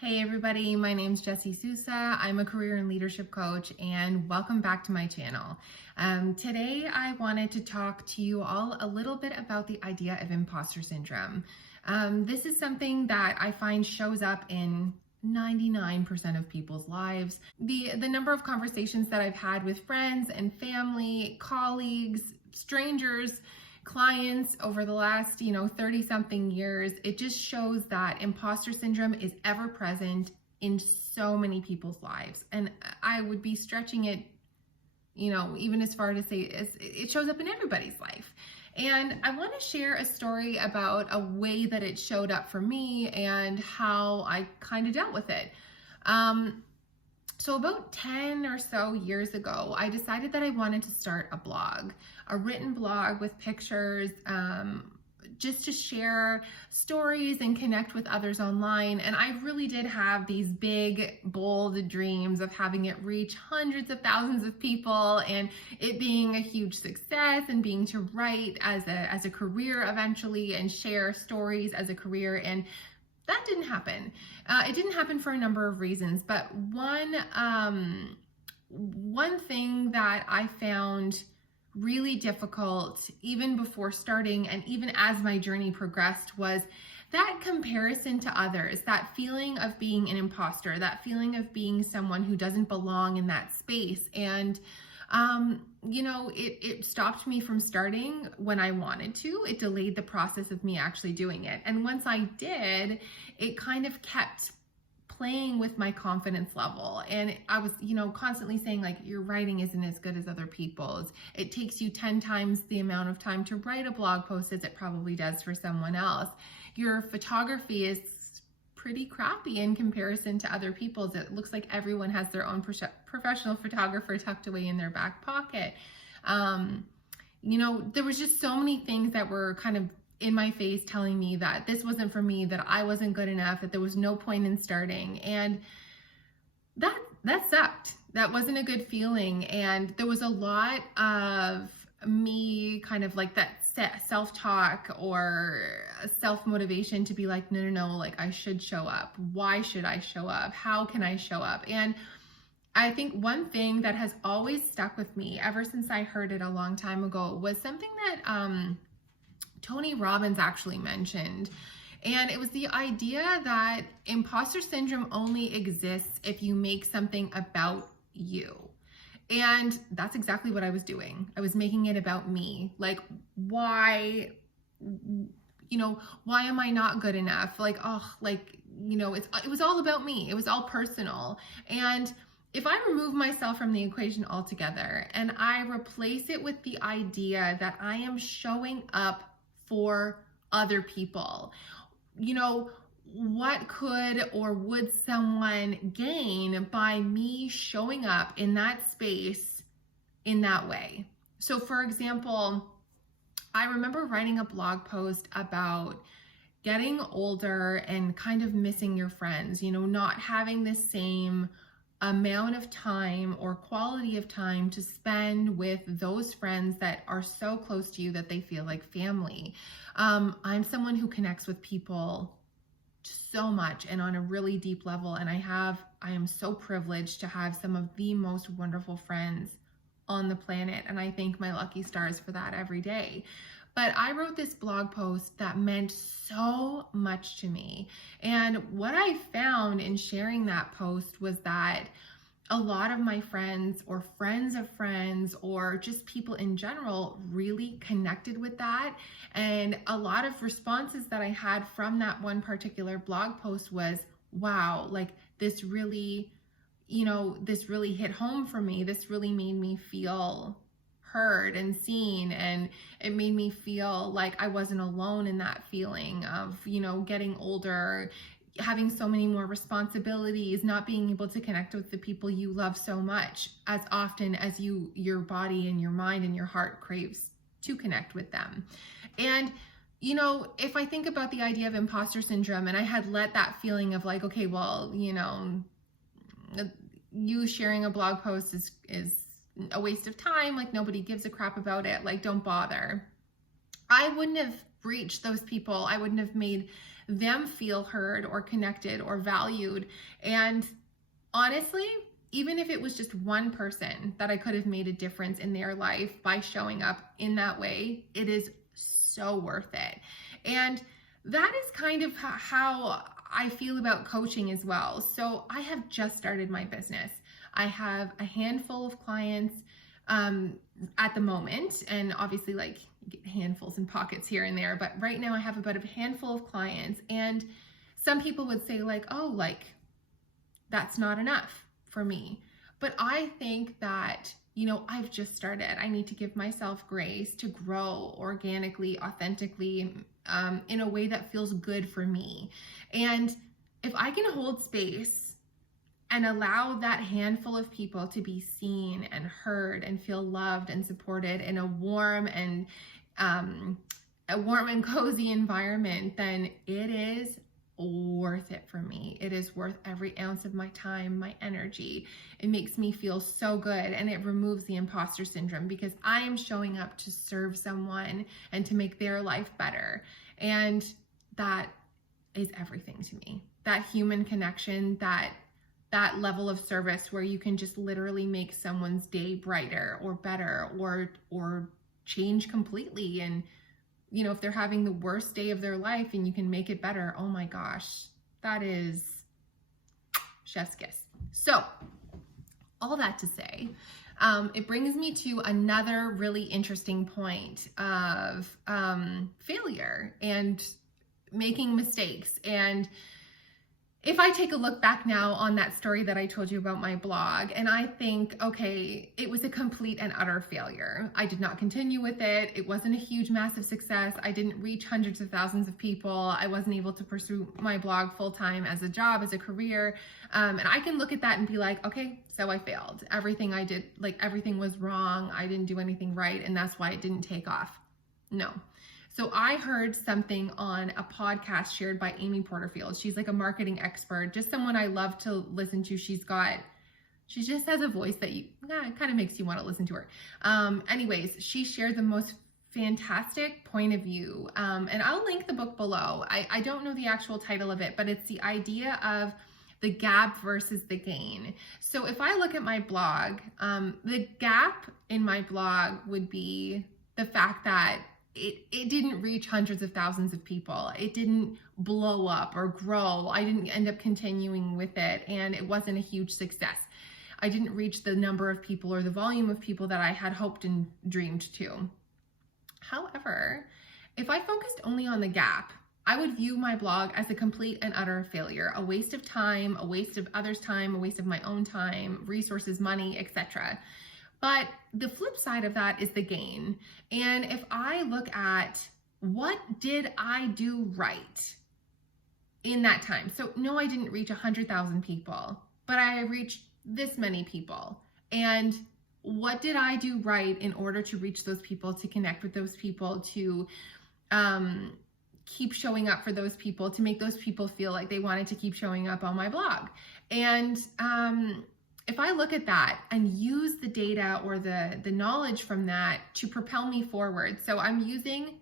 Hey everybody, my name's Jessie Sousa. I'm a career and leadership coach and welcome back to my channel. Today I wanted to talk to you all a little bit about the idea of imposter syndrome. This is something that I find shows up in 99% of people's lives. The number of conversations that I've had with friends and family, colleagues, strangers, clients over the last 30 something years, it just shows that imposter syndrome is ever present in so many people's lives. And I would be stretching it even as far to say it shows up in everybody's life. And I want to share a story about a way that it showed up for me and how I kind of dealt with it. So about 10 or so years ago, I decided that I wanted to start a blog, a written blog with pictures, just to share stories and connect with others online. And I really did have these big, bold dreams of having it reach hundreds of thousands of people and it being a huge success and being to write as a career eventually and share stories as a career. And that didn't happen. It didn't happen for a number of reasons, but one thing that I found really difficult even before starting and even as my journey progressed was that comparison to others, that feeling of being an imposter, that feeling of being someone who doesn't belong in that space. And it stopped me from starting when I wanted to. It delayed the process of me actually doing it. And once I did, it kind of kept playing with my confidence level. And I was, constantly saying like, your writing isn't as good as other people's. It takes you 10 times the amount of time to write a blog post as it probably does for someone else. Your photography is pretty crappy in comparison to other people's. It looks like everyone has their own professional photographer tucked away in their back pocket. There was just so many things that were kind of in my face telling me that this wasn't for me, that I wasn't good enough, that there was no point in starting. And that sucked. That wasn't a good feeling. And there was a lot of me kind of like that self-talk or self-motivation to be like, no, like I should show up. Why should I show up? How can I show up? And I think one thing that has always stuck with me ever since I heard it a long time ago was something that Tony Robbins actually mentioned. And it was the idea that imposter syndrome only exists if you make something about you. And that's exactly what I was doing. I was making it about me. Like, why am I not good enough? Like, it was all about me. It was all personal. And if I remove myself from the equation altogether and I replace it with the idea that I am showing up for other people, what could or would someone gain by me showing up in that space in that way? So for example, I remember writing a blog post about getting older and kind of missing your friends, not having the same amount of time or quality of time to spend with those friends that are so close to you that they feel like family. I'm someone who connects with people so much and on a really deep level. And I am so privileged to have some of the most wonderful friends on the planet. And I thank my lucky stars for that every day. But I wrote this blog post that meant so much to me. And what I found in sharing that post was that a lot of my friends or friends of friends or just people in general really connected with that. And a lot of responses that I had from that one particular blog post was, wow, like this really hit home for me. This really made me feel heard and seen, and it made me feel like I wasn't alone in that feeling of, getting older, having so many more responsibilities, not being able to connect with the people you love so much as often as your body and your mind and your heart craves to connect with them. And if I think about the idea of imposter syndrome, and I had let that feeling of like, okay, well, you sharing a blog post is a waste of time, like nobody gives a crap about it, like don't bother. I wouldn't have reached those people. I wouldn't have made them feel heard or connected or valued. And honestly, even if it was just one person that I could have made a difference in their life by showing up in that way, it is so worth it. And that is kind of how I feel about coaching as well. So I have just started my business. I have a handful of clients at the moment, and obviously like you get handfuls and pockets here and there, but right now I have about a handful of clients. And some people would say like, oh, like that's not enough for me. But I think that, I've just started. I need to give myself grace to grow organically, authentically, in a way that feels good for me. And if I can hold space and allow that handful of people to be seen and heard and feel loved and supported in a warm and cozy environment, then it is worth it for me. It is worth every ounce of my time, my energy. It makes me feel so good, and it removes the imposter syndrome because I am showing up to serve someone and to make their life better. And that is everything to me. That human connection, that level of service where you can just literally make someone's day brighter or better or change completely. And if they're having the worst day of their life and you can make it better, oh my gosh, that is chef's kiss. So all that to say, it brings me to another really interesting point of failure and making mistakes. And if I take a look back now on that story that I told you about my blog, and I think, okay, it was a complete and utter failure. I did not continue with it. It wasn't a huge, massive success. I didn't reach hundreds of thousands of people. I wasn't able to pursue my blog full-time as a job, as a career. And I can look at that and be like, okay, so I failed. Everything I did, like everything was wrong. I didn't do anything right. And that's why it didn't take off. No. So I heard something on a podcast shared by Amy Porterfield. She's like a marketing expert, just someone I love to listen to. She just has a voice that it kind of makes you want to listen to her. Anyways, she shared the most fantastic point of view. And I'll link the book below. I don't know the actual title of it, but it's the idea of the gap versus the gain. So if I look at my blog, the gap in my blog would be the fact that it didn't reach hundreds of thousands of people. It didn't blow up or grow. I didn't end up continuing with it, and it wasn't a huge success. I didn't reach the number of people or the volume of people that I had hoped and dreamed to. However, if I focused only on the gap, I would view my blog as a complete and utter failure, a waste of time, a waste of others' time, a waste of my own time, resources, money, etc. But the flip side of that is the gain. And if I look at what did I do right in that time? So no, I didn't reach 100,000 people, but I reached this many people. And what did I do right in order to reach those people, to connect with those people, to keep showing up for those people, to make those people feel like they wanted to keep showing up on my blog? And if I look at that and use the data or the knowledge from that to propel me forward, so I'm using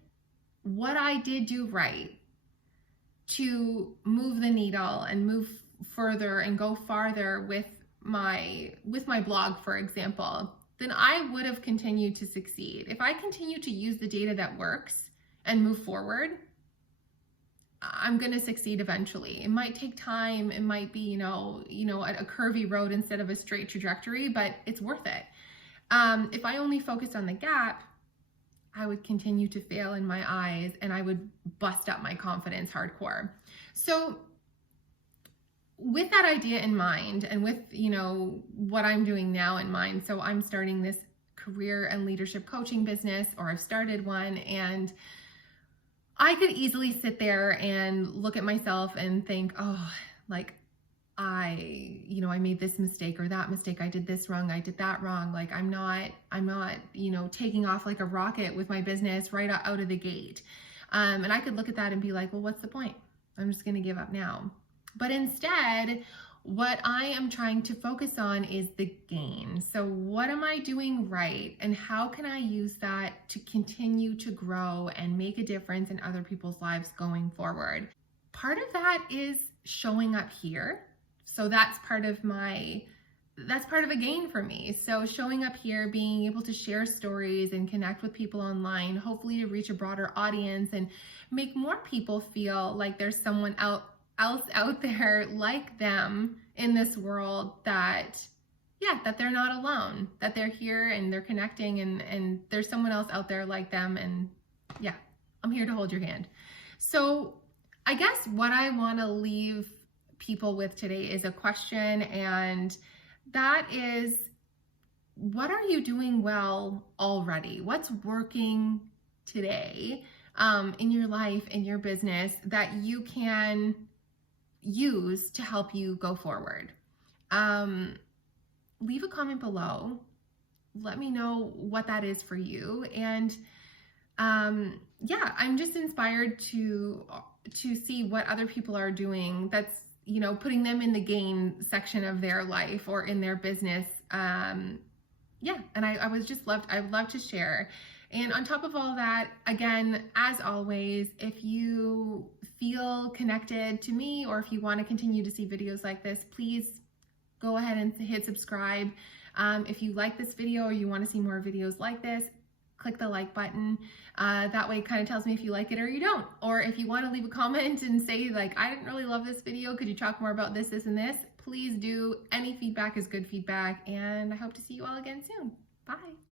what I did do right to move the needle and move further and go farther with my blog, for example, then I would have continued to succeed. If I continue to use the data that works and move forward, I'm going to succeed eventually. It might take time. It might be, a curvy road instead of a straight trajectory, but it's worth it. If I only focused on the gap, I would continue to fail in my eyes, and I would bust up my confidence hardcore. So with that idea in mind, and with, what I'm doing now in mind, so I'm starting this career and leadership coaching business, or I've started one, and I could easily sit there and look at myself and think, oh, like I made this mistake or that mistake. I did this wrong. I did that wrong. Like I'm not, taking off like a rocket with my business right out of the gate. And I could look at that and be like, well, what's the point? I'm just going to give up now. But instead, what I am trying to focus on is the gain. So what am I doing right? And how can I use that to continue to grow and make a difference in other people's lives going forward? part of that is showing up here. So that's part of a gain for me. So showing up here, being able to share stories and connect with people online, hopefully to reach a broader audience and make more people feel like there's someone else out there like them in this world, that they're not alone, that they're here and they're connecting, and there's someone else out there like them. And yeah, I'm here to hold your hand. So I guess what I want to leave people with today is a question, and that is, what are you doing well already? What's working today in your life, in your business, that you can use to help you go forward? Leave a comment below. Let me know what that is for you. And I'm just inspired to see what other people are doing that's, putting them in the gain section of their life or in their business. And I would love to share. And on top of all that, again, as always, if you feel connected to me, or if you want to continue to see videos like this, please go ahead and hit subscribe. If you like this video or you want to see more videos like this, click the like button. That way it kind of tells me if you like it or you don't. Or if you want to leave a comment and say, like, I didn't really love this video, could you talk more about this, and this? Please do. Any feedback is good feedback, and I hope to see you all again soon. Bye.